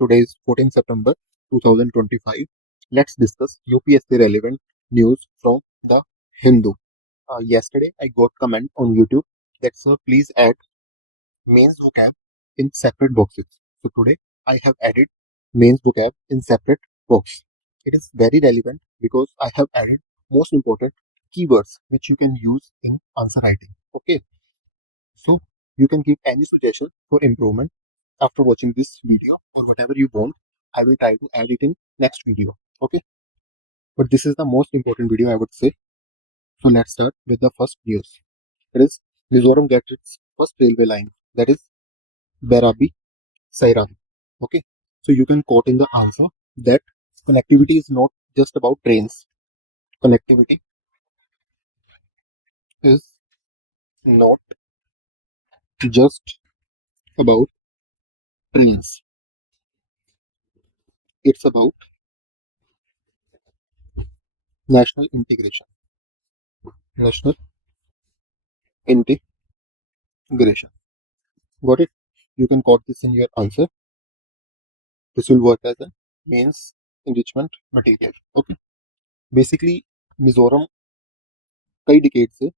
Today is 14 September 2025. Let's discuss UPSC relevant news from the Hindu. Yesterday, I got comment on YouTube that sir, please add mains vocab in separate boxes. So today, I have added mains vocab in separate box. It is very relevant because I have added most important keywords which you can use in answer writing. Okay, so you can give any suggestion for improvement after watching this video or whatever you want. I will try to add it in next video. Okay, but this is the most important video I would say. So let's start with the first news. It is Mizoram gets its first railway line, that is Berabi Sairang. Okay, so you can quote in the answer that connectivity is not just about trains. Connectivity is not just about trains. It's about national integration. National integration. Got it? You can quote this in your answer. This will work as a means enrichment material. Okay. Basically, Mizoram कई decade से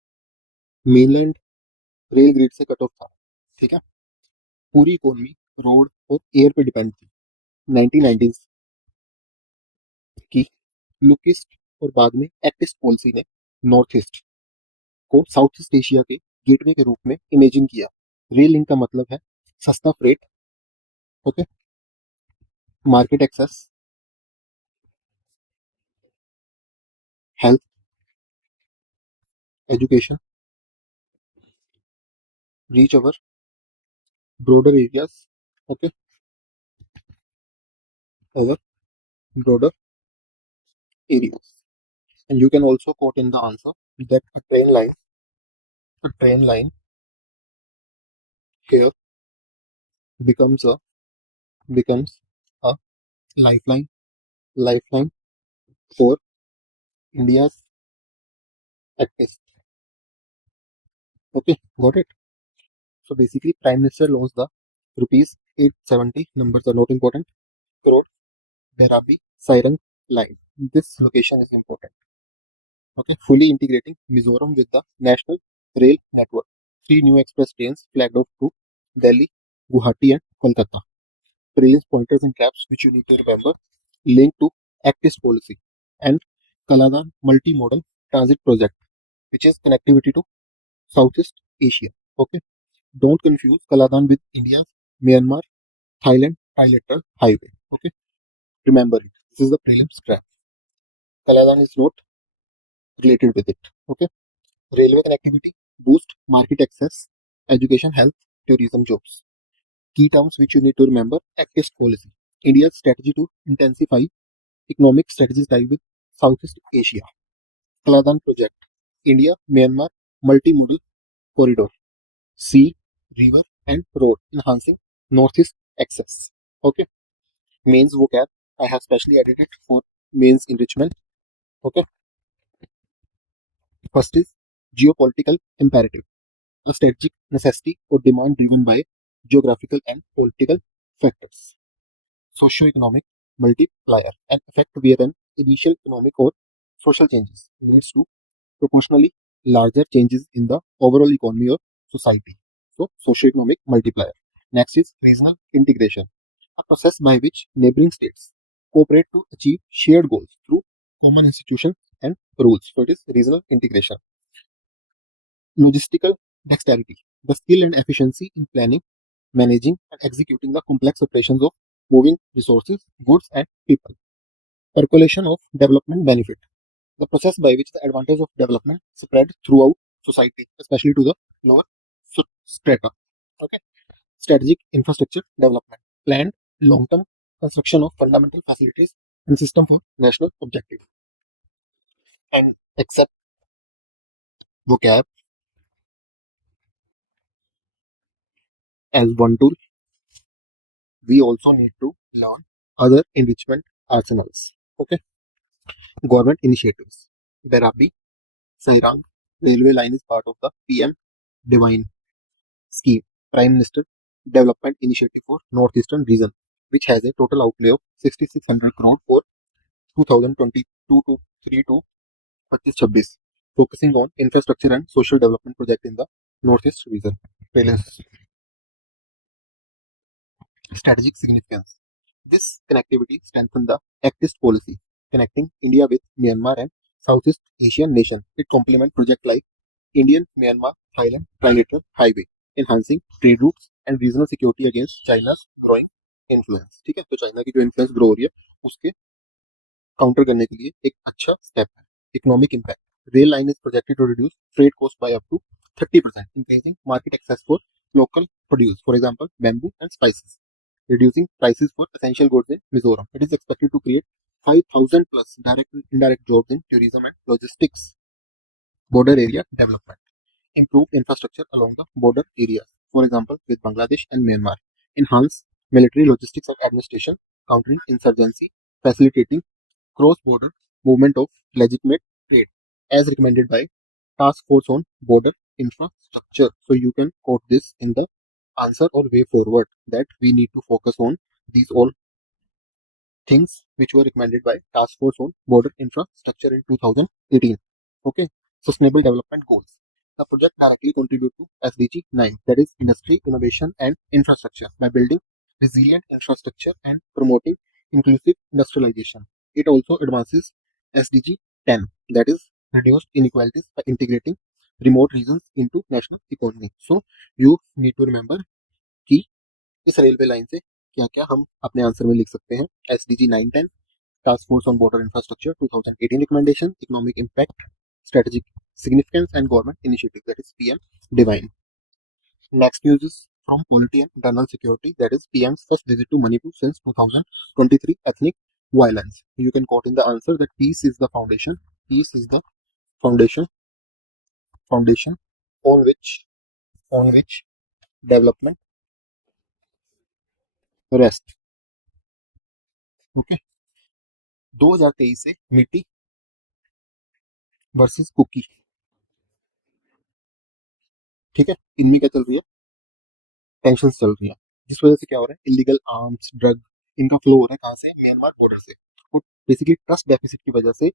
mainland rail grid से cut off था. ठीक है. पूरी economy road और air पे depend थी. 1990s की लुकिस्ट और बाद में एक्टिस्ट पॉलिसी ने नॉर्थ ईस्ट को साउथ ईस्ट एशिया के गेटवे के रूप में इमेजिन किया. रेल लिंक का मतलब है सस्ता freight. Okay. Market access, health, education, reach our broader areas. Okay, our broader areas. And you can also quote in the answer that a train line here becomes a lifeline for India's activists. Okay, got it. So basically, Prime Minister launched the rupees 870, numbers are not important, crore Berabi Sairang line. This location is important. Okay, fully integrating Mizoram with the national rail network. 3 new express trains flagged off to Delhi, Guwahati, and Kolkata. Brilliant pointers and traps which you need to remember. Linked to Actist policy and Kaladan multimodal transit project, which is connectivity to Southeast Asia. Okay, don't confuse Kaladan with India's Myanmar Thailand trilateral highway. Okay, remember it. This is the prelims trap. Kaladan is not related with it. Okay. Railway connectivity, boost market access, education, health, tourism, jobs. Key terms which you need to remember: Actist policy, India's strategy to intensify economic strategies tied with Southeast Asia. Kaladan project, India Myanmar multimodal corridor, sea, river, and road, enhancing northeast access. Okay. Mains vocab, I have specially added it for mains enrichment. Okay. First is geopolitical imperative, a strategic necessity or demand driven by geographical and political factors. Socio-economic multiplier, an effect where an initial economic or social changes leads to proportionally larger changes in the overall economy or society. So, socio-economic multiplier. Next is regional integration, a process by which neighboring states cooperate to achieve shared goals through common institutions and rules. So, it is regional integration. Logistical dexterity, the skill and efficiency in planning, managing, and executing the complex operations of moving resources, goods, and people. Percolation of development benefit, the process by which the advantage of development spread throughout society, especially to the lower strata. Okay. Strategic infrastructure development, planned long-term construction of fundamental facilities and system for national objective. And except vocab as one tool, we also need to learn other enrichment arsenals. Okay. Government initiatives. Berabi Sairang railway line is part of the PM Divine scheme, Prime Minister Development Initiative for Northeastern Region. which has a total outlay of 6600 crore for 2022 to 3 to 25-26, focusing on infrastructure and social development project in the northeast region. Reliance. Strategic significance. This connectivity strengthens the Act East policy, connecting India with Myanmar and Southeast Asian nations. It complements projects like Indian Myanmar Thailand Trilateral Highway, enhancing trade routes and regional security against China's growing influence. ठीक है, तो China की जो influence grow हो रही है उसके counter करने के लिए एक अच्छा स्टेप है. Economic impact. Rail line is projected to reduce freight cost by up to 30%, increasing market access for local produce, for example, bamboo and spices, reducing prices for essential goods in Mizoram. It is expected to create 5,000 plus direct and indirect jobs in tourism and logistics. Border area development. Improve infrastructure along the border areas, for example, with Bangladesh and Myanmar. Enhance military logistics and administration, countering insurgency, facilitating cross-border movement of legitimate trade, as recommended by Task Force on Border Infrastructure. So you can quote this in the answer or way forward, that we need to focus on these all things which were recommended by Task Force on Border Infrastructure in 2018. Okay, Sustainable Development Goals. The project directly contribute to SDG 9, that is Industry, Innovation and Infrastructure, by building resilient infrastructure and promoting inclusive industrialization. It also advances SDG 10, that is reduced inequalities by integrating remote regions into national economy. So you need to remember कि इस railway line से क्या क्या हम अपने answer में लिख सकते हैं. SDG 910, Task Force on Border Infrastructure 2018 recommendation, economic impact, strategic significance and government initiative, that is PM Divine. Next news is from Polity and Internal Security, that is PM's first visit to Manipur since 2023, ethnic violence. You can quote in the answer that peace is the foundation. Peace is the foundation on which development rest. Okay, 2023 से मिट्टी versus cookie. ठीक है, इनमें क्या चल रही है, tension चल रही है, जिस वजह से क्या हो रहा है, इलीगल आर्म्स ड्रग इनका फ्लो हो रहा है कहाँ से, म्यांमार बॉर्डर से. और बेसिकली ट्रस्ट डेफिसिट की वजह से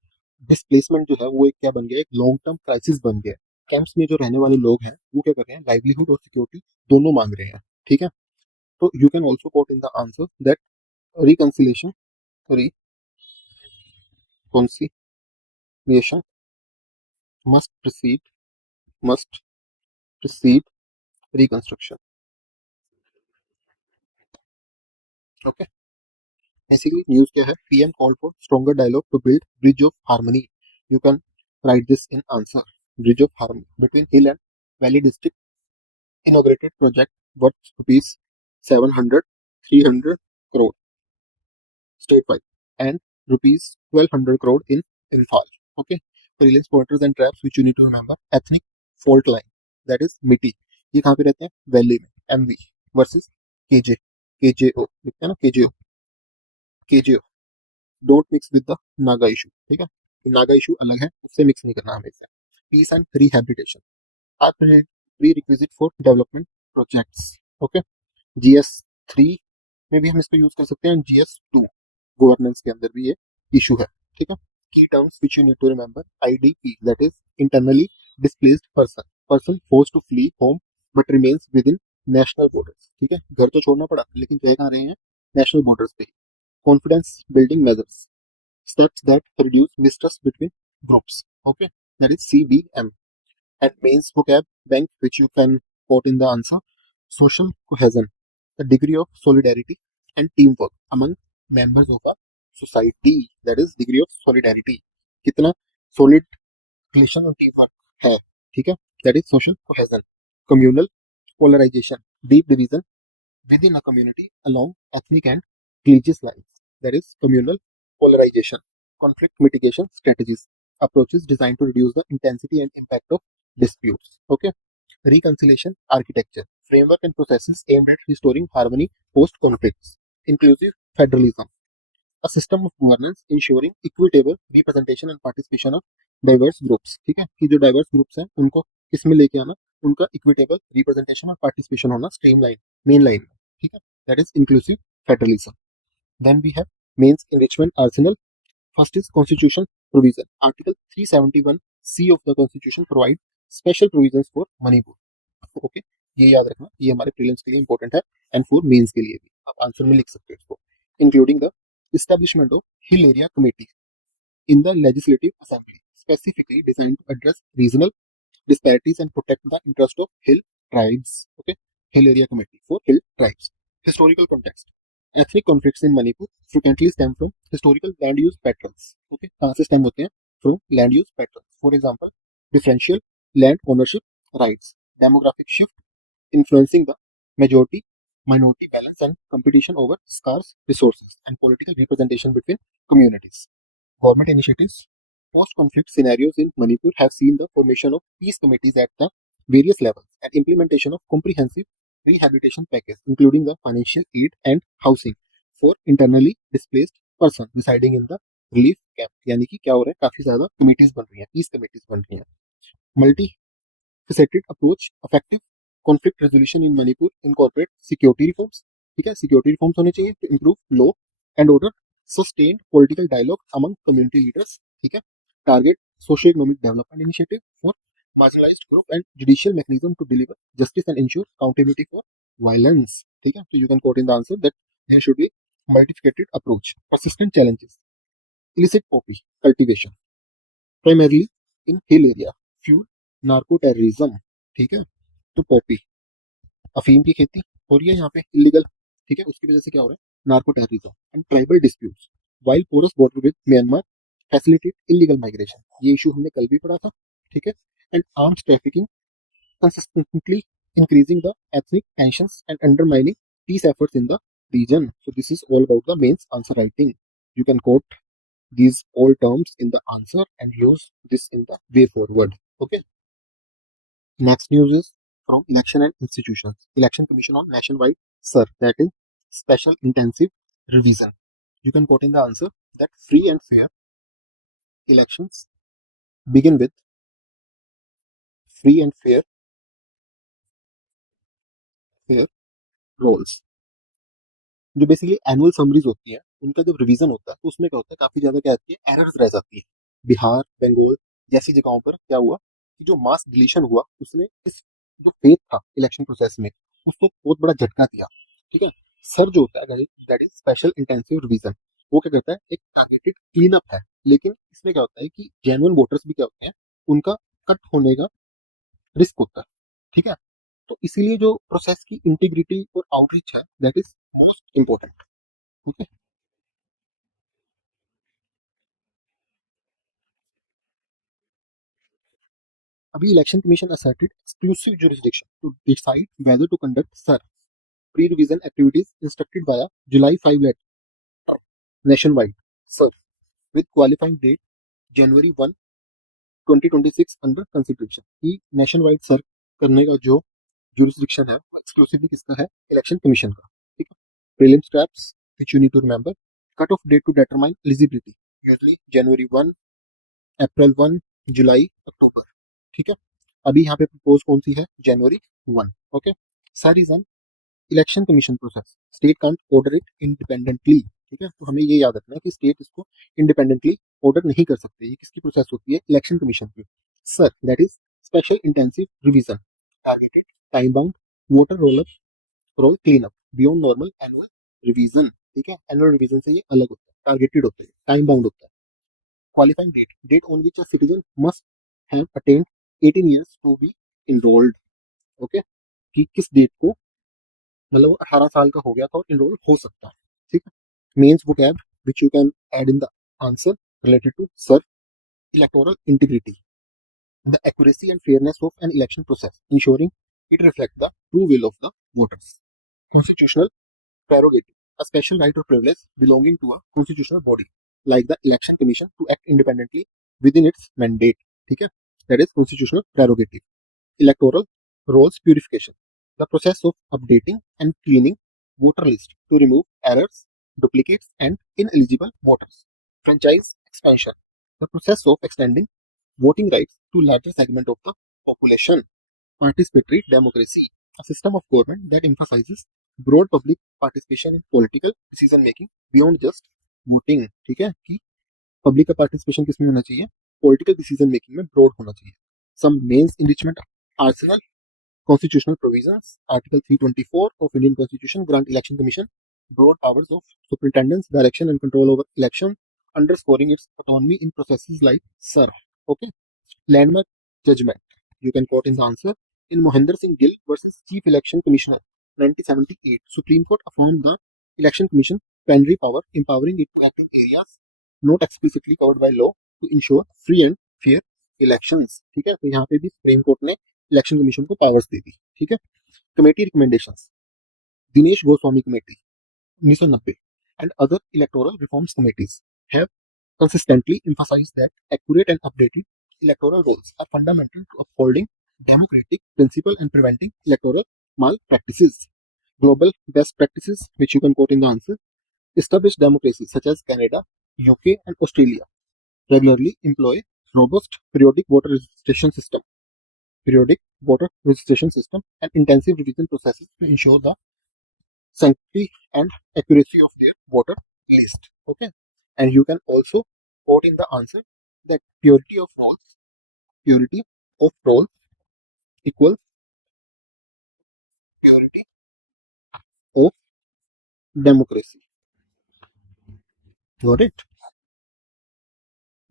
डिस्प्लेसमेंट जो है वो एक क्या बन गया, एक लॉन्ग टर्म क्राइसिस बन गया. कैंप्स में जो रहने वाले लोग हैं वो क्या कर रहे हैं, लाइवलीहुड और सिक्योरिटी दोनों मांग रहे हैं. ठीक है, तो you can also quote in the answer that reconciliation reconciliation must precede reconstruction. Okay. Basically, news क्या है, PM called for stronger dialogue to build bridge of harmony. You can write this in answer. Bridge of harmony between Hill and Valley District inaugurated project worth rupees 700 300 crore statewide and rupees 1200 crore in Imphal. Okay. Brilliance pointers and traps which you need to remember. Ethnic fault line, that is MITI. ये कहाँ पे रहते हैं, valley में. MV versus KJ KJO लिखते हैं ना, KJO. Don't mix with the Naga issue. ठीक है, नागा इशू अलग है, उससे मिक्स नहीं करना हमेशा. Peace and rehabilitation are prerequisite for development projects. Okay, GS3 में भी हम इसको यूज कर सकते हैं, GS2 गवर्नेंस के अंदर भी ये इशू है. ठीक है, key terms which you need to remember, IDP, that is internally displaced person forced to flee home but remains within national borders. ठीक है, घर तो छोड़ना पड़ा लेकिन रह कहाँ रहे हैं, नेशनल बॉर्डर्स पे. Confidence building measures, steps that reduce mistrust between groups. Okay, that is CBM. And mains vocab bank, which you can quote in the answer. Social cohesion, the degree of solidarity and teamwork among members of a society. That is degree of solidarity. कितना solid relation और teamwork है. ठीक है, that is social cohesion. Communal polarization, deep division within a community along ethnic and religious lines. That is communal polarization. Conflict mitigation strategies, approaches designed to reduce the intensity and impact of disputes. Okay. Reconciliation architecture, framework and processes aimed at restoring harmony post conflicts. Inclusive federalism, a system of governance ensuring equitable representation and participation of diverse groups. ठीक है, कि जो diverse groups हैं उनको किसमें लेके आना, उनका equitable representation और participation होना स्ट्रीमलाइन मेन लाइन. ठीक है, that is inclusive federalism. Then we have mains enrichment arsenal. First is constitution provision. Article 371C of the constitution provide special provisions for Manipur. Okay, ये याद रखना, ये हमारे prelims के लिए इंपॉर्टेंट है एंड फॉर मेंस के लिए भी आप आंसर में लिख सकते हो इसको. Including the establishment of hill area committee in the legislative assembly specifically designed to address regional disparities and protect the interest of hill tribes. Okay, hill area committee for hill tribes. Historical context. Ethnic conflicts in Manipur frequently stem from historical land use patterns. Okay, कहाँ से stem होते हैं? From land use patterns. For example, differential land ownership rights, demographic shift influencing the majority minority balance and competition over scarce resources and political representation between communities. Government initiatives. Post-conflict scenarios in Manipur have seen the formation of peace committees at the various levels and implementation of comprehensive rehabilitation package, including the financial aid and housing for internally displaced person residing in the relief camp. यानी कि क्या हो रहा है, काफी ज्यादा committees बन रही हैं, पीस कमिटीज बन रही हैं. Multi faceted approach, effective conflict resolution in Manipur, incorporate security reforms. ठीक है, security reforms होने चाहिए to improve law and order, sustained political dialogue among community leaders. ठीक है, target socio-economic development initiative for marginalized group and judicial mechanism to deliver justice and ensure accountability for violence. ठीक है, so you can quote in the answer that there should be multifaceted approach. Persistent challenges. Illicit poppy cultivation, primarily in hill area, fuel narco terrorism. ठीक है, तो Poppy अफीम की खेती हो रही है यहाँ पे इलीगल. ठीक है, उसकी वजह से क्या हो रहा है, narco terrorism and tribal disputes while porous border with Myanmar facilitate illegal migration. ये इशू हमने कल भी पढ़ा था. ठीक है, and arms trafficking consistently increasing the ethnic tensions and undermining peace efforts in the region. So this is all about the mains answer writing. You can quote these all terms in the answer and use this in the way forward. Okay. Next news is from election and institutions. Election Commission on nationwide SIR, that is special intensive revision. You can quote in the answer that free and fair elections begin with free and fair roles. जो basically annual summaries होती है उनका जब revision होता है तो उसमें क्या होता है, काफी ज्यादा क्या आती है, एरर्स रह जाती है. बिहार, बंगाल जैसी जगहों पर क्या हुआ कि जो मास डिलीशन हुआ उसने इस जो फेथ था इलेक्शन प्रोसेस में उसको बहुत बड़ा झटका दिया. ठीक है, सर जो होता है that is special intensive revision, वो क्या करता है, एक टारगेटेड क्लीन अप है. लेकिन इसमें क्या होता है कि जेन्युइन वोटर्स भी क्या होते हैं, उनका कट होने का रिस्क होता है. ठीक है, तो इसीलिए जो प्रोसेस की इंटीग्रिटी और आउटरीच है दैट इज मोस्ट इंपॉर्टेंट. ठीक है, अभी election commission asserted exclusive jurisdiction to decide whether to conduct SIR pre-revision activities instructed via July 5 letter nationwide SIR with qualifying date January 1 2026 under consideration. कि nationwide SIR करने का जो jurisdiction है वो exclusively किसका है, इलेक्शन कमीशन का. ठीक है, prelims traps which you need to remember. Cut off date to determine eligibility usually January 1, April 1, July, October. ठीक है, अभी यहाँ पे प्रपोज कौन सी है, जनवरी 1. Okay, sir is an election commission process, state can't order it independently. ठीक है, तो हमें ये याद रखना है कि स्टेट इसको इंडिपेंडेंटली ऑर्डर नहीं कर सकते. ये किसकी प्रोसेस होती है, इलेक्शन कमीशन की. Sir that is special intensive revision, targeted, time bound, voter roll clean up beyond normal annual revision. ठीक है, एनुअल रिवीजन से ये अलग होता है, टारगेटेड होता है, टाइम बाउंड होता है. Qualifying date on which a citizen must have attained 18 years to be enrolled. Okay, कि किस डेट को मतलब 18 साल का हो गया था और इनरोल हो सकता है. ठीक है, mains vocab which you can add in the answer related to sir, electoral integrity, the accuracy and fairness of an election process ensuring it reflects the true will of the voters. Constitutional prerogative, a special right or privilege belonging to a constitutional body like the election commission to act independently within its mandate. ठीक है, that is constitutional prerogative. Electoral rolls purification, the process of updating and cleaning voter list to remove errors, duplicates, and ineligible voters. Franchise expansion, the process of extending voting rights to larger segment of the population. Participatory democracy, a system of government that emphasizes broad public participation in political decision making beyond just voting, ठीक है, कि public का participation किस में होना चाहिए, political decision making में broad होना चाहिए. Some men's enrichment arsenal constitutional provisions. Article 324 of Indian Constitution grant Election Commission broad powers of superintendence, direction, and control over election, underscoring its autonomy in processes like SIR. Okay. Landmark judgment. You can quote in the answer. In Mohinder Singh Gill versus Chief Election Commissioner, 1978, Supreme Court affirmed the Election Commission plenary power, empowering it to act in areas not explicitly covered by law to ensure free and fair elections. ठीक है, तो यहाँ पे भी supreme court ने election commission को powers दे दी. ठीक है. Committee recommendations. Dinesh Goswami committee 1990 and other electoral reforms committees have consistently emphasized that accurate and updated electoral rolls are fundamental to upholding democratic principle and preventing electoral malpractices. Global best practices, which you can quote in the answer. Established democracies such as Canada, UK, and Australia regularly employ robust periodic voter registration system, and intensive revision processes to ensure the sanctity and accuracy of their voter list. Okay, and you can also quote in the answer that purity of rolls equals purity of democracy. Got it?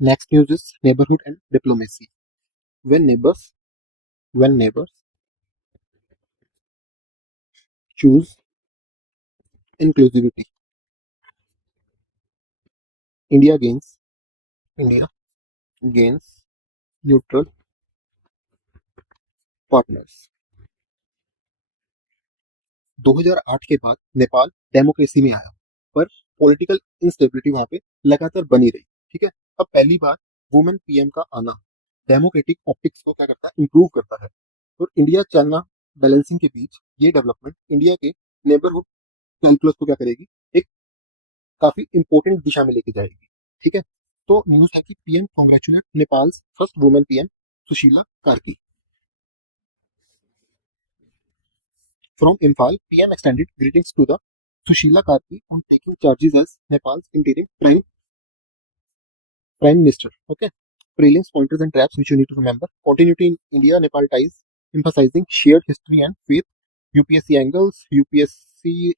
Next news is neighborhood and diplomacy. When neighbors choose inclusivity, India gains India gains neutral partners. 2008 के बाद Nepal democracy में आया, पर political instability वहां पे लगातार बनी रही. ठीक है. अब पहली बार वुमेन पीएम का आना डेमोक्रेटिक ऑप्टिक्स को क्या करता है, इंप्रूव करता है. और इंडिया चाइना बैलेंसिंग के बीच ये डेवलपमेंट इंडिया के नेबरहुड कैलकुलस को क्या करेगी, एक काफी इंपॉर्टेंट दिशा में लेके जाएगी. ठीक है. तो न्यूज है कि PM congratulate Nepal first women PM Sushila Karki. From Imphal, PM extended greetings to the Sushila Karki on taking charges as Nepal's interim prime minister. Okay. Prelims, pointers, and traps which you need to remember. Continuity in India-Nepal ties, emphasizing shared history and faith. UPSC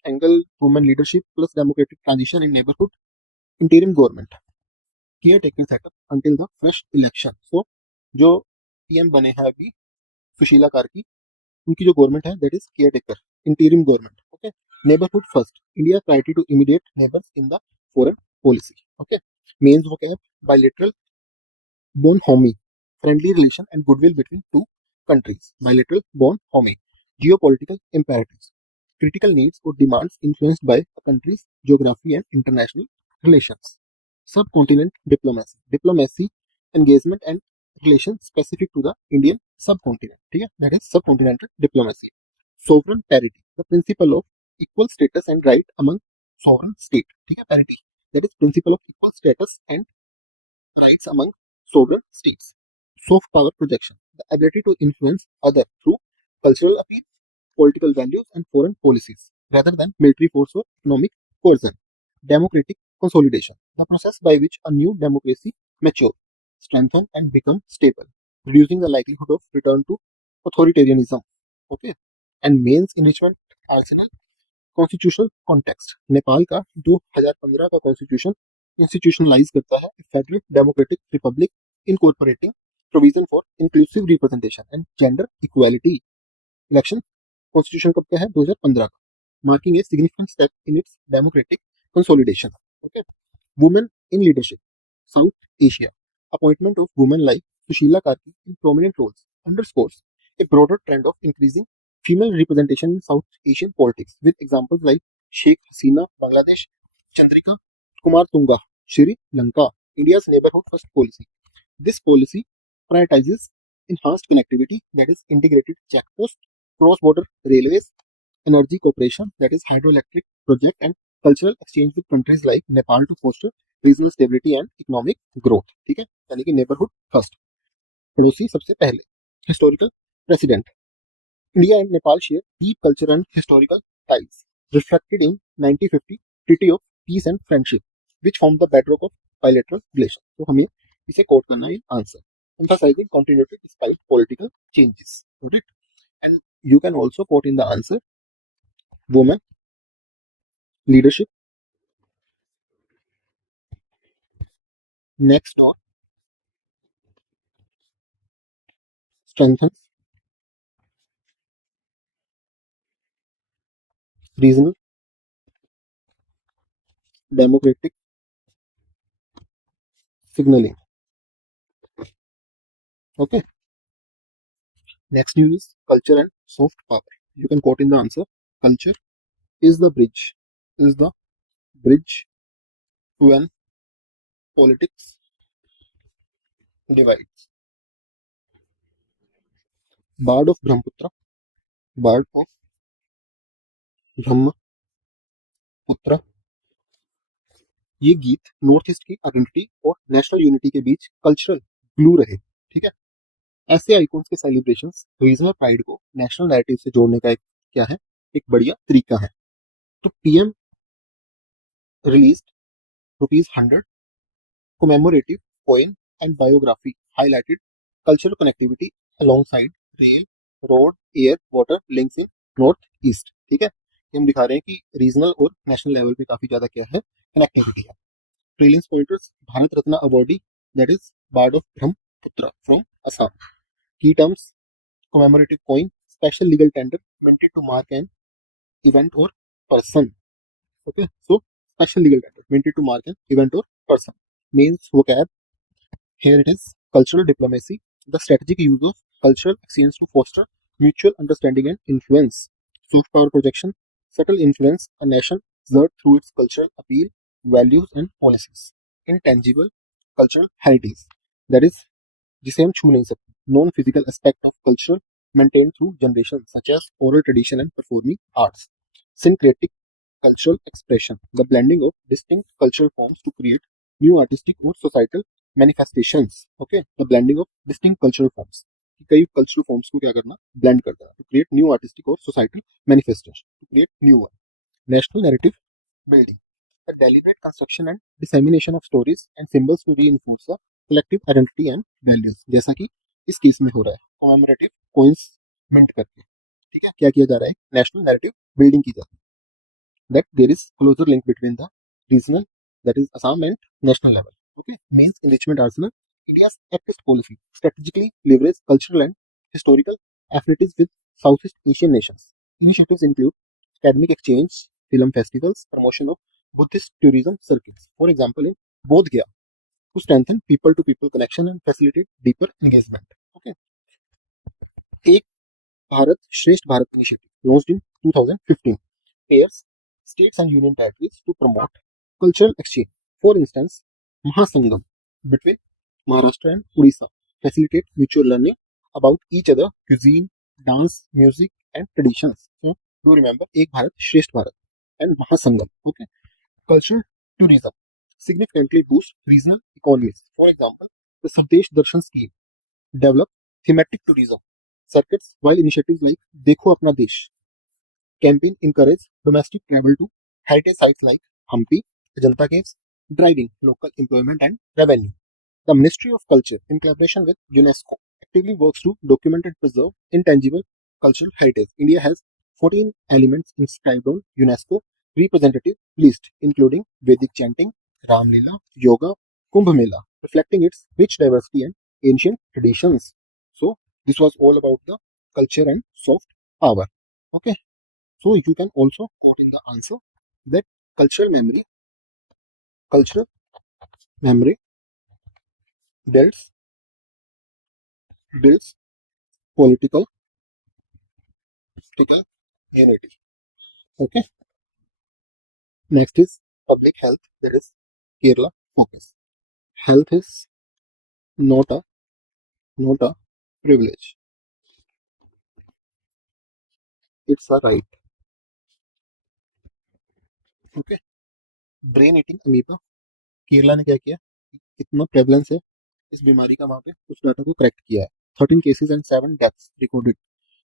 angle, women leadership plus democratic transition in neighborhood. Interim government. Caretaker setup until the fresh election. So, जो PM बने हैं अभी सुशीला कार्की, उनकी जो government है that is caretaker interim government. Okay. Neighbourhood first, India priority to immediate neighbours in the foreign policy. Okay. Mains vocab, bilateral bonhomie, friendly relation and goodwill between two countries. Bilateral bonhomie. Geopolitical imperatives, critical needs or demands influenced by a country's geography and international relations. Subcontinent diplomacy. Diplomacy, engagement and relations specific to the Indian subcontinent. ठीक है, that is subcontinental diplomacy. Sovereign parity, the principle of equal status and right among sovereign state. ठीक है, parity, that is principle of equal status and rights among sovereign states. Soft power projection, the ability to influence others through cultural appeal, political values, and foreign policies, rather than military force or economic coercion. Democratic consolidation, the process by which a new democracy matures, strengthens, and becomes stable, reducing the likelihood of return to authoritarianism. Okay. And means enrichment arsenal. Constitutional context, Nepal का 2015 का constitution institutionalise करता है federal democratic republic incorporating provision for inclusive representation and gender equality. Election constitution कब का है, 2015 का, marking a significant step in its democratic consolidation. Okay. Women in leadership, South Asia, appointment of women like Sushila Karki in prominent roles underscores a broader trend of increasing female representation in South Asian politics, with examples like Sheikh Hasina, Bangladesh, Chandrika Kumartunga, Sri Lanka. India's neighborhood first policy. This policy prioritizes enhanced connectivity, that is integrated checkpost, cross-border railways, energy cooperation, that is hydroelectric project, and cultural exchange with countries like Nepal to foster regional stability and economic growth. ठीक है, यानी कि neighborhood first, पड़ोसी सबसे पहले. Historical precedent. India and Nepal share deep cultural and historical ties. reflected in 1950 Treaty of Peace and Friendship, which formed the bedrock of bilateral relations. तो हमें इसे कोट करना है answer. Emphasizing continuity despite political changes. Got it? And you can also quote in the answer women leadership next door strengthens regional democratic signaling. Okay. Next news is culture and soft power. You can quote in the answer. Culture is the bridge. Is the bridge when politics divides. Bard of Brahmaputra. Bard of Brahmaputra. ये गीत north east की identity और national unity के बीच cultural glue रहे. ठीक है. ऐसे icons के सेलिब्रेशंस रीजनल प्राइड को नेशनल नैरेटिव से जोड़ने का एक क्या है, एक बढ़िया तरीका है. तो PM released ₹100 commemorative coin and biography highlighted cultural connectivity alongside rail, road, air, water links in north east. ठीक है. हम दिखा रहे हैं कि रीजनल और नेशनल लेवल पे काफी ज्यादा क्या है, कनेक्टिविटी है. Brilliance pointers Bharat Ratna awardee that is bard of Brahmaputra from Assam. Key terms commemorative coin, special legal tender minted to mark an event or person. Okay, so special legal tender minted to mark an event or person. Means vocab. Here it is cultural diplomacy, the strategic use of cultural exchange to foster mutual understanding and influence. Soft power projection, subtle influence a nation exert through its cultural appeal, values and policies. Intangible cultural heritage, that is जिसे हम छू नहीं सकते. Non physical aspect of culture maintain through generation such as oral tradition and performing arts. Syncretic cultural expression, the blending of distinct cultural forms to create new artistic or societal manifestations. Okay, the blending of distinct cultural forms. कई cultural forms को क्या करना, blend कर देना, to create new artistic or societal manifestation, to create new one. National narrative building, the deliberate construction and dissemination of stories and symbols to reinforce the collective identity and values. जैसा कि इस case में हो रहा है, commemorative coins mint करके. ठीक है, क्या किया जा रहा है, नेशनल नैरेटिव बिल्डिंग की जा रही है. That there is closer link between the regional, that is Assam, and national level. Okay, means enrichment arsenal. India's activist policy strategically leverage cultural and historical affinities with Southeast Asian nations. Initiatives include academic exchange, film festivals, promotion of Buddhist tourism circuits. For example, in Bodh Gaya, to strengthen people-to-people connection and facilitate deeper engagement. Okay, एक भारत श्रेष्ठ Bharat initiative launched in 2015 pairs states and union territories to promote cultural exchange. For instance, Mahasangam between Maharashtra and Odisha facilitate mutual learning about each other cuisine, dance, music, and traditions. So, do remember Ek Bharat, Shresth Bharat, and Mahasangam. Okay, cultural tourism significantly boosts regional economies. For example, the Sandesh Darshan scheme develop thematic tourism circuits, while initiatives like Dekho Apna Desh campaign encourage domestic travel to heritage sites like Hampi, Ajanta Caves, driving local employment and revenue. The Ministry of Culture, in collaboration with UNESCO, actively works to document and preserve intangible cultural heritage. India has 14 elements inscribed on UNESCO representative list, including Vedic chanting, Ramlila, yoga, Kumbh Mela, reflecting its rich diversity and ancient traditions. So, this was all about the culture and soft power. Okay. So you can also quote in the answer that cultural memory builds political unity. Okay. Next is public health. That is Kerala focus. Health is not a privilege. It's a right. Okay. Brain eating amoeba Kerala ने क्या किया, कितना prevalence है इस बीमारी का, वहां पे उस डाटा को करेक्ट किया है. 13 cases and 7 deaths recorded.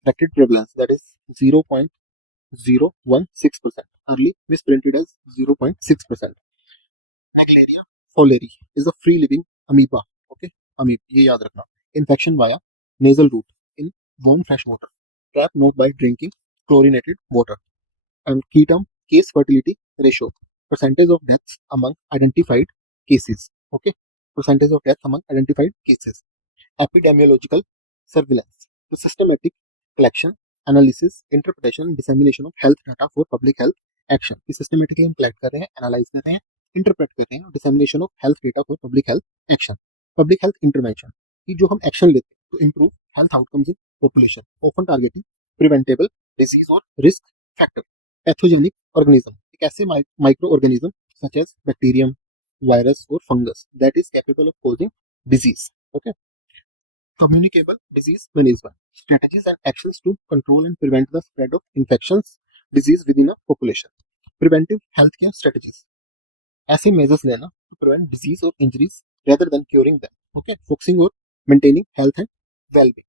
Corrected prevalence that is 0.016%. early misprinted as 0.6%. Naegleria fowleri is a free living amoeba. Okay, amoeba, ये याद रखना. Infection via nasal route in warm fresh water. Trap not by drinking chlorinated water. And key term, case fertility ratio, percentage of deaths among identified cases. Okay, percentage of deaths among identified cases. Epidemiological surveillance, the systematic collection, analysis, interpretation and dissemination of health data for public health action. ये systematically हम collect कर रहे हैं, analyze कर रहे हैं, interpret कर रहे हैं, dissemination of health data for public health action. Public health intervention, कि जो हम action लेते हैं to improve health outcomes in population, often targeting preventable disease और risk factor. Pathogenic organism, एक ऐसे microorganism such as bacterium, virus or fungus that is capable of causing disease. Okay. Communicable disease management, strategies and actions to control and prevent the spread of infections, disease within a population. Preventive healthcare strategies, ऐसे measures लेना to prevent disease or injuries rather than curing them. Okay, focusing on maintaining health and well-being.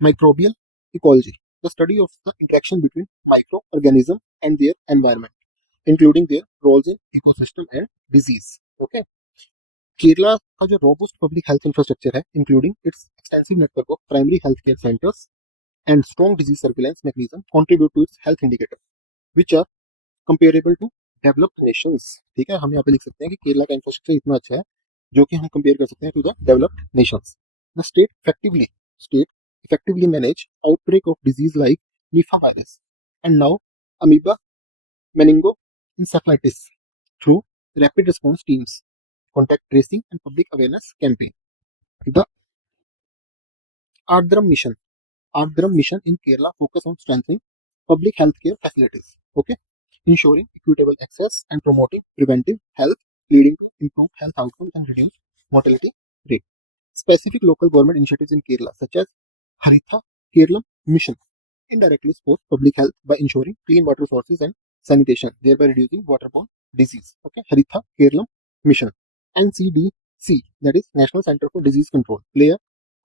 Microbial ecology, the study of the interaction between microorganisms and their environment, including their roles in ecosystem and disease. Okay. Kerala का जो robust public health infrastructure है, including its extensive network of primary health care centres and strong disease surveillance mechanism, contribute to its health indicator which are comparable to developed nations. ठीक है, हम यहाँ पे लिख सकते हैं कि केरला का इंफ्रास्ट्रक्चर इतना अच्छा है जो कि हम कंपेयर कर सकते हैं to the developed nations. The state effectively manage outbreak of disease like Nipah virus and now amoeba meningoencephalitis through rapid response teams, contact tracing and public awareness campaign. The Ardhram mission in Kerala focus on strengthening public health care facilities. Okay, ensuring equitable access and promoting preventive health, leading to improved health outcomes and reduced mortality rate. Specific local government initiatives in Kerala such as Haritha Kerala mission indirectly support public health by ensuring clean water sources and sanitation, thereby reducing waterborne disease. Okay, Haritha Kerala mission. NCDC, that is National Center for Disease Control, play a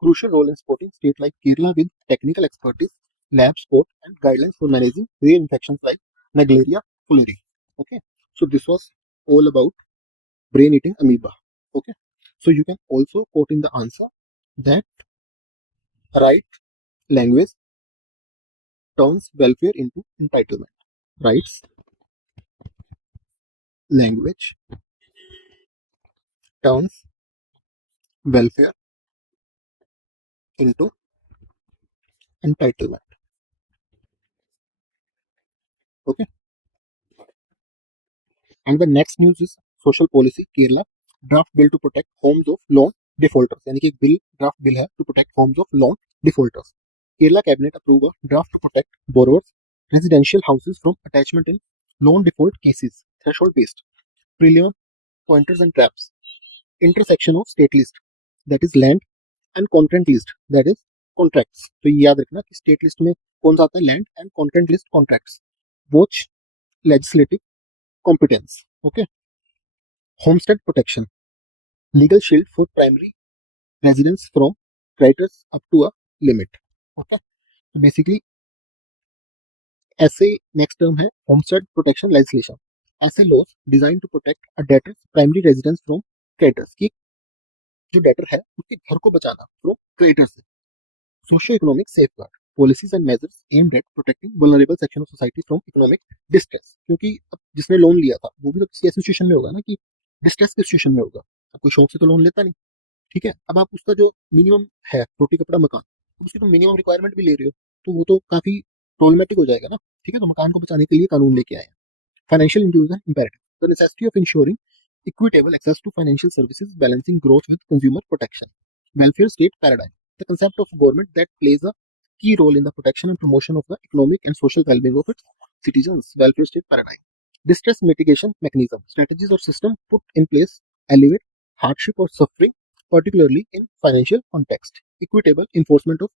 crucial role in supporting states like Kerala with technical expertise, lab support, and guidelines for managing rare infections like Naegleria fowleri. Okay, so this was all about brain-eating amoeba. Okay, so you can also quote in the answer that right language turns welfare into entitlement. Rights language turns welfare into entitlement. Okay. And the next news is social policy. Kerala draft bill to protect homes of loan defaulters. यानी कि एक bill draft bill है to protect homes of loan defaulters. Kerala cabinet approve a draft to protect borrowers residential houses from attachment in loan default cases. Threshold based. Prelim pointers and traps. Intersection of state list, that is land, and contract list, that is contracts. तो ये याद रखना कि state list में कौन सा आता है, land, and contract list contracts. Watch legislative competence. Okay. Homestead protection, legal shield for primary residents from creditors up to a limit. Okay. So basically ऐसे नेक्स्ट टर्म है होमस्टेड प्रोटेक्शन लेजिस्लेशन. ऐसे laws design to protect a debtor's primary residence from creditors, की जो debtor है उसके घर को बचाना फ्रॉम क्रेडिटर्स से. Socio economic safeguard, policies and measures aimed at protecting vulnerable section of society from economic distress. क्योंकि अब जिसने लोन लिया था वो भी तो किसी ऐसी सिचुएशन में होगा ना कि डिस्ट्रेस की सिचुएशन में होगा. अब कोई शौक से तो लोन लेता नहीं. ठीक है, अब आप उसका जो मिनिमम है रोटी कपड़ा मकान, तो उसकी तो मिनिमम रिक्वायरमेंट भी ले रहे हो तो वो तो काफी प्रॉब्लमेटिक हो जाएगा ना. ठीक है, तो मकान को बचाने के लिए कानून लेके आए हैं. Financial inclusion imperative, the necessity of ensuring equitable access to financial services, balancing growth with consumer protection. Welfare state paradigm, the concept of a government that plays a key role in the protection and promotion of the economic and social well-being of its citizens. Welfare state paradigm. Distress mitigation mechanism, strategies or system put in place alleviate hardship or suffering, particularly in financial context. Equitable enforcement of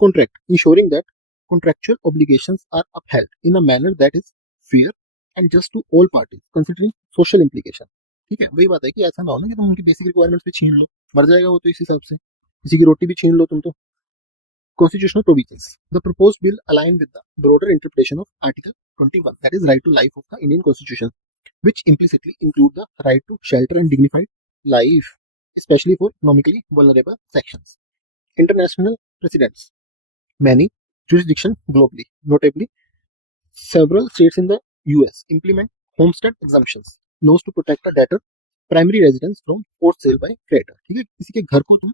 contract, ensuring that contractual obligations are upheld in a manner that is fair and just to all parties, considering social implication. ठीक है, वही बात है कि ऐसा ना हो ना कि तुम उनकी बेसिक रिक्वायरमेंट्स भी छीन लो, मर जाएगा वो तो इस हिसाब से. किसी की रोटी भी छीन लो तुम तो. Constitutional provisions. The proposed bill align with the broader interpretation of Article 21, that is right to life of the Indian Constitution, which implicitly include the right to shelter and dignified life, especially for economically vulnerable sections. International precedents. Many jurisdictions globally, notably several states in the US, implement homestead exemptions, laws to protect a debtor primary residence from forced sale by creditor. ठीक है, किसी के घर को तुम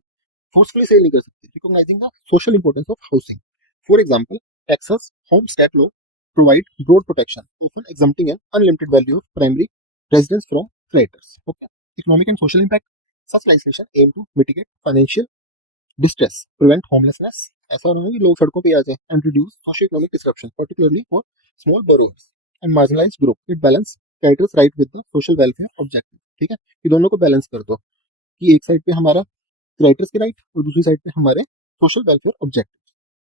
forcefully sale नहीं कर सकते, recognizing the social importance of housing. For example, Texas homestead law provide broad protection, often exempting an unlimited value of primary residence from creditors. Okay. Economic and social impact. Such legislation aim to mitigate financial distress, prevent homelessness, ऐसा हो रहा है कि लोग सड़कों पे आ जाए, and reduce socio-economic disruption, particularly for small borrowers and marginalized group. It balance creditors' right with the social welfare objective. ठीक है, ये दोनों को बैलेंस कर दो कि एक साइड पे हमारा क्रेडिटर्स के राइट और दूसरी साइड पे हमारे social welfare objective.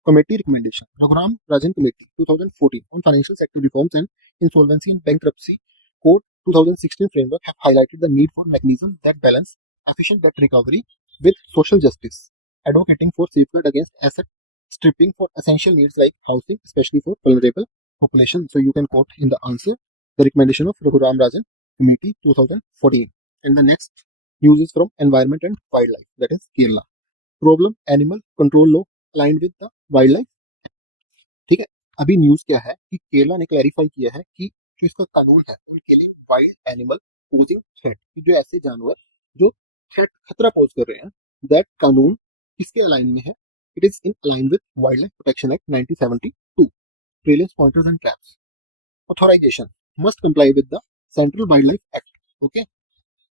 Committee recommendation. Raghuram Rajan Committee 2014 on financial sector reforms and insolvency and bankruptcy code 2016 framework have highlighted the need for mechanisms that balance efficient debt recovery with social justice, advocating for safeguard against asset stripping for essential needs like housing, especially for vulnerable population. So you can quote in the answer the recommendation of Raghuram Rajan Committee 2014. And the next news is from Environment and Wildlife, that is Kerala. Problem Animal Control Law aligned with the Wildlife. ठीक है, अभी news क्या है कि केरला ने clarify किया है कि जो इसका कानून है उनके लिए वाइल्ड एनिमल पोजिंग थ्रेट, जो ऐसे जानवर जो थ्रेट खतरा पोज कर रहे हैं, दैट कानून किसके अलाइन में है? It is in align with wild life protection act 1972. Surveillance pointers and traps. Authorization must comply with the Central Wildlife Act. Okay,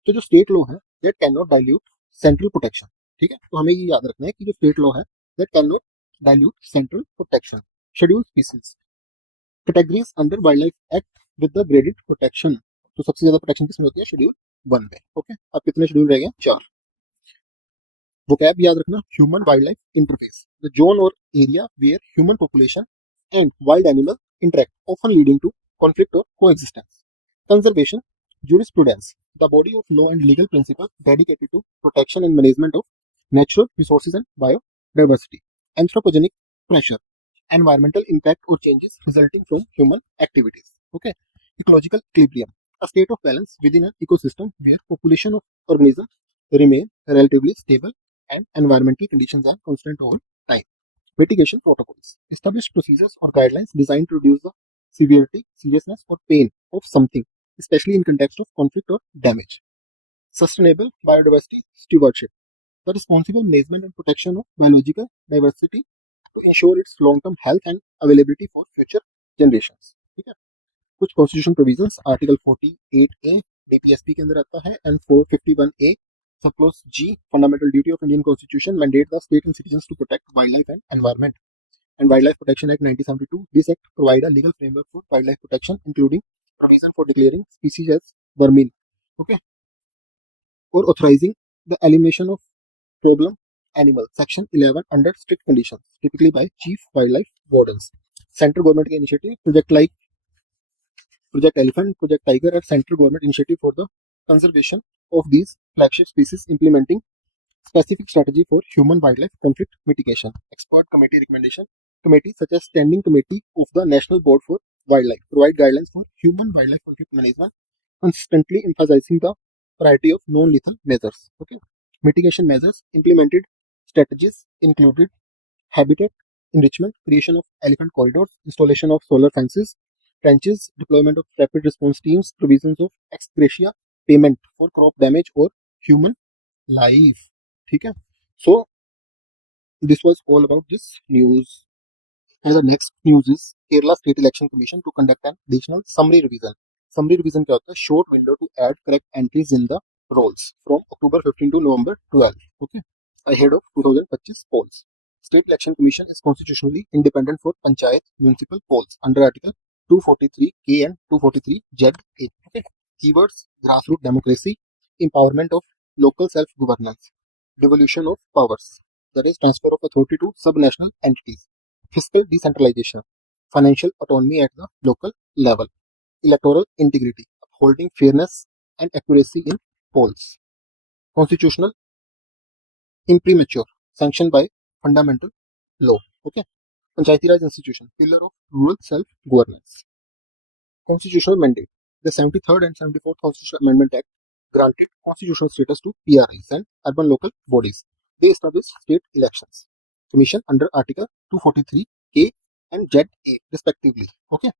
तो जो स्टेट लॉ है that can not dilute central protection. ठीक है, तो हमें ये याद रखना है कि जो स्टेट लॉ है that can not dilute central protection. Scheduled species categories under wild life act with the graded protection. तो सबसे ज्यादा प्रोटेक्शन किसमें होती है? शेड्यूल 1 में. ओके, अब कितने शेड्यूल रह गए? 4. vocab याद रखना. Human wildlife interface, the zone और area where human population and wild animals interact, often leading to conflict or coexistence. Conservation jurisprudence, the body of law and legal principles dedicated to protection and management of natural resources and biodiversity. Anthropogenic pressure, environmental impact or changes resulting from human activities. Okay. Ecological equilibrium, a state of balance within an ecosystem where population of organisms remain relatively stable and environmental conditions are constant over time. Mitigation protocols, establish procedures or guidelines designed to reduce the severity, seriousness, or pain of something, especially in context of conflict or damage. Sustainable biodiversity stewardship, the responsible management and protection of biological diversity to ensure its long-term health and availability for future generations. ठीक है, कुछ constitution provisions. Article 48A DPSP के अंदर आता है and 451A Subclause G, fundamental duty of Indian Constitution mandate the state and citizens to protect wildlife and environment. And Wildlife Protection Act 1972. This act provide a legal framework for wildlife protection, including provision for declaring species as vermin, okay, or authorizing the elimination of problem animal. Section 11 under strict conditions, typically by chief wildlife wardens. Central government के initiative project like Project Elephant, Project Tiger are central government initiative for the conservation of these flagship species, implementing specific strategy for human wildlife conflict mitigation. Expert committee recommendation. Committees such as Standing Committee of the National Board for Wildlife provide guidelines for human wildlife conflict management, consistently emphasizing the priority of non-lethal measures. Okay. Mitigation measures implemented strategies included habitat enrichment, creation of elephant corridors, installation of solar fences, trenches, deployment of rapid response teams, provisions of ex gratia payment for crop damage or human life. ठीक है, so this was all about this news. And the next news is Kerala State Election Commission to conduct an additional summary revision. Summary revision क्या होता है? Short window to add correct entries in the rolls from October 15 to November 12. Okay, ahead of 2025 polls. State Election Commission is constitutionally independent for panchayat municipal polls under Article 243K and 243ZA. Okay, keywords: grassroots democracy, empowerment of local self-governance, devolution of powers, that is transfer of authority to subnational entities, fiscal decentralization, financial autonomy at the local level, electoral integrity, upholding fairness and accuracy in polls, constitutional imprimatur, sanctioned by fundamental law. Okay, Panchayati Raj institution, pillar of rural self-governance. Constitutional mandate. The 73rd and 74th Constitutional Amendment Act granted constitutional status to PRIs and urban local bodies. They established state elections commission under Article 243K and ZA respectively. Okay,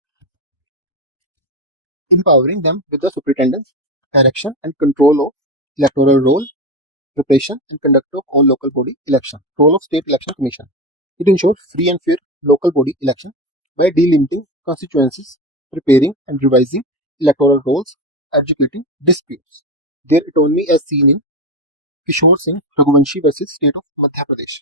empowering them with the superintendence, direction, and control of electoral roll, preparation, and conduct of all local body election. Role of State Election Commission. It ensures free and fair local body election by delimiting constituencies, preparing and revising electoral rolls, adjudicating disputes. Their autonomy as seen in Kishore Singh Raghuvanshi versus state of Madhya Pradesh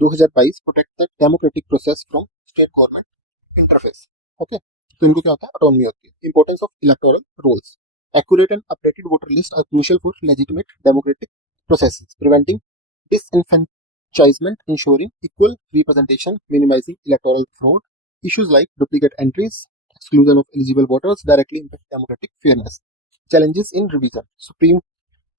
2022 protect the democratic process from state government interface. Okay, तो इनको क्या होता है, autonomy होती है. Importance of electoral rolls. Accurate and updated voter list are crucial for legitimate democratic processes, preventing disenfranchisement, ensuring equal representation, minimizing electoral fraud. Issues like duplicate entries, exclusion of eligible voters directly impact democratic fairness. Challenges in revision. Supreme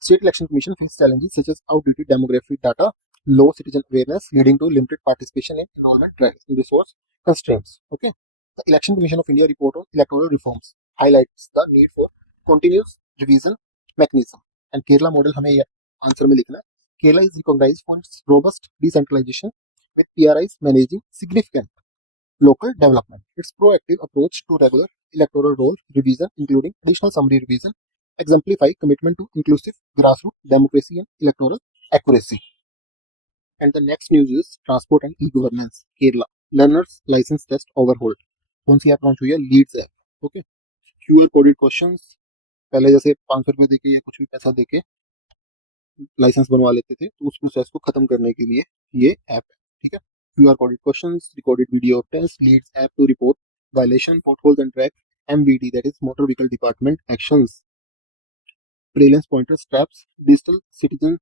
State Election Commission face challenges such as outdated demographic data, low citizen awareness leading to limited participation in enrollment drives, and resource constraints. Okay. The Election Commission of India report on electoral reforms highlights the need for continuous revision mechanism. And Kerala model हमें answer में लिखना है. Kerala is recognized for its robust decentralization with PRIs managing significant local development. Its proactive approach to regular electoral roll revision, including additional summary revision, exemplify commitment to inclusive grassroots democracy and electoral accuracy. And the next news is transport and e-governance. Kerala learners license test overhauled. कौन सी app launch हुई है? Leads app. Okay, QR coded questions. पहले जैसे 500 रुपए देके या कुछ भी पैसा देके लाइसेंस बनवा लेते थे, तो उस प्रोसेस को खत्म करने के लिए ये ऐप है. ठीक है, QR coded questions, recorded video of test, leads app to report violation, potholes and track MVD, that is Motor Vehicle Department actions, prevalence pointers, traps, digital citizen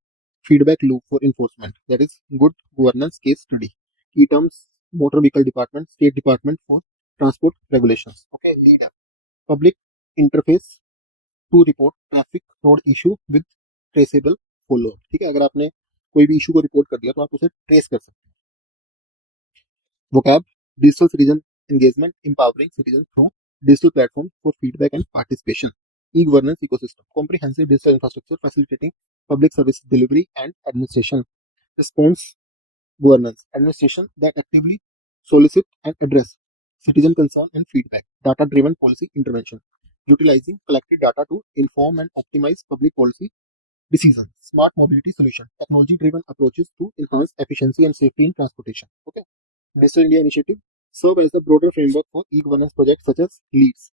feedback loop for enforcement, that is good governance case study. Key terms: Motor Vehicle Department, State Department for Transport Regulations. Okay, lead app, public interface to report traffic road issue with traceable follow. ठीक है, अगर आपने कोई भी issue को report कर दिया तो आप उसे ट्रेस कर सकते हैं. Vocab: digital citizen engagement, empowering citizens through digital platform for feedback and participation. E-governance ecosystem: comprehensive digital infrastructure facilitating public service delivery and administration. Response governance: administration that actively solicit and address citizen concern and feedback. Data-driven policy intervention, utilizing collected data to inform and optimize public policy decisions. Smart mobility solution: technology-driven approaches to enhance efficiency and safety in transportation. Okay. Digital India Initiative serve as the broader framework for e-governance projects such as LEADS,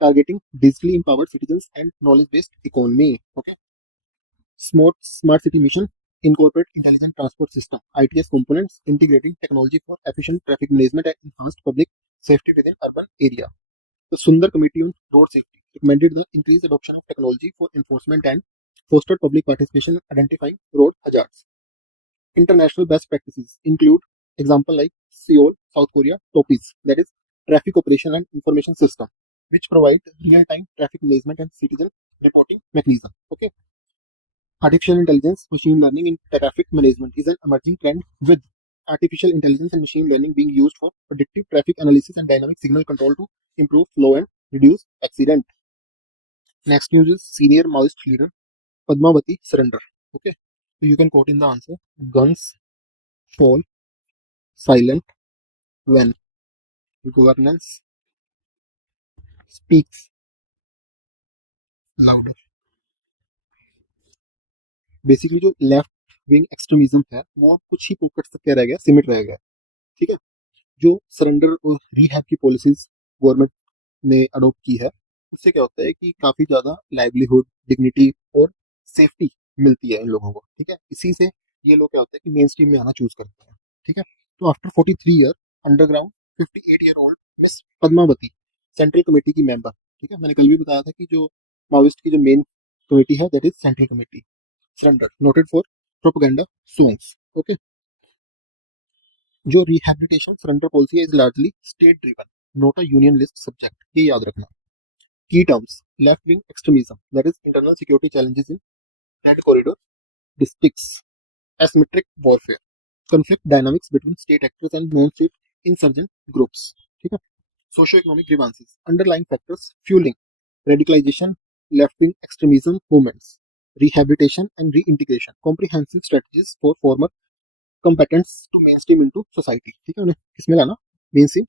targeting digitally empowered citizens and knowledge-based economy. Okay. Smart City Mission incorporate intelligent transport system, ITS components, integrating technology for efficient traffic management and enhanced public safety within urban area. The Sundar Committee on Road Safety recommended the increased adoption of technology for enforcement and fostered public participation in identifying road hazards. International best practices include example like Seoul, South Korea, TOPIS, that is Traffic Operation and Information System, which provide real-time traffic management and citizen reporting mechanism. Okay. Artificial intelligence, machine learning in traffic management is an emerging trend, with artificial intelligence and machine learning being used for predictive traffic analysis and dynamic signal control to improve flow and reduce accident. Next news is senior Maoist leader Padmavati surrender. Okay, so you can quote in the answer: guns fall silent when governance speaks louder. Basically जो left wing extremism है वो कुछ ही pockets तक क्या रह गया, सिमट रह गया. ठीक है, जो सरेंडर और रिहैब की पॉलिसीज गवर्नमेंट ने अडोप्ट की है, उससे क्या होता है कि काफी ज्यादा लाइवलीहुड, डिग्निटी और सेफ्टी मिलती है इन लोगों को. ठीक है, इसी से ये लोग क्या होता है कि मेन स्ट्रीम में आना चूज करते हैं. ठीक है, तो after 43 year underground 58 year old miss Padmavati central committee की मेंबर. ठीक है, मैंने कल भी बताया था कि जो माओइस्ट की जो मेन कमेटी है that is central committee, surrender noted for propaganda songs. Okay, जो रिहैबिलिटेशन सरेंडर पॉलिसी है is largely state driven, not a union list subject. ये याद रखना. की terms: left wing extremism, that is internal security challenges in red corridor districts, asymmetric warfare, conflict dynamics between state actors and non-state insurgent groups. ठीक है, Socio-economic grievances, underlying factors fueling radicalization, left-wing extremism movements, rehabilitation and reintegration, comprehensive strategies for former combatants to mainstream into society. ठीक है, उन्हें किसमें लाना, mainstream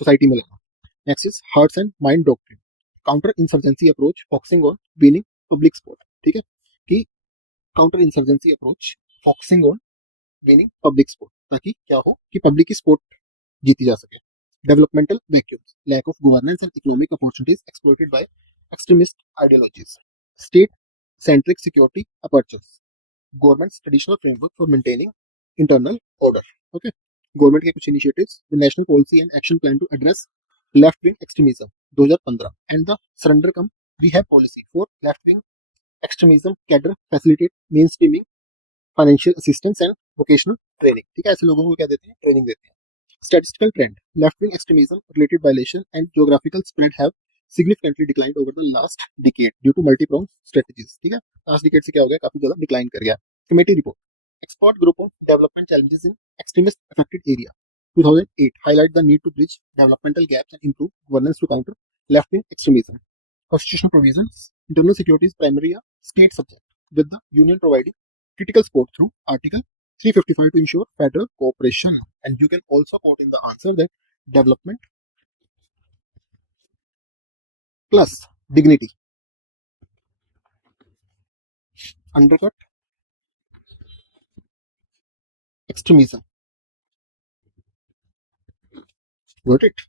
society में लाना. Next is hearts and mind doctrine, counter insurgency approach focusing on winning public support. ठीक है, कि counter insurgency approach focusing on winning public support, ताकि क्या हो कि पब्लिक की सपोर्ट जीती जा सके. Developmental vacuums, lack of governance and economic opportunities exploited by extremist ideologies. State centric security apertures, government's traditional framework for maintaining internal order. Okay, government के कुछ initiatives, the national policy and action plan to address left wing extremism 2015 and the surrender cum rehab policy for left wing extremism cadre facilitate mainstreaming financial assistance and vocational training. ठीक है, ऐसे लोगों को क्या देते हैं, training देते हैं. Statistical trend, left wing extremism related violation and geographical spread have significantly declined over the last decade due to multi-pronged strategies. ठीक है, लास्ट डिकेड से क्या हो गया, काफी ज्यादा डिक्लाइन कर गया. Committee report, expert group on development challenges in extremist affected area 2008 highlight the need to bridge developmental gaps and improve governance to counter left wing extremism. Constitutional provisions, internal security is primarily a state subject, with the union providing critical support through Article 355 to ensure federal cooperation. And you can also quote in the answer that development plus dignity undercut extremism. Got it?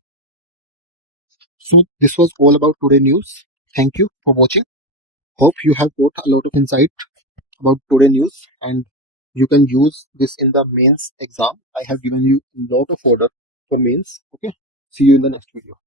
So this was all about today news. Thank you for watching. Hope you have got a lot of insight about today news and you can use this in the mains exam. I have given you a lot of order for mains. Okay, see you in the next video.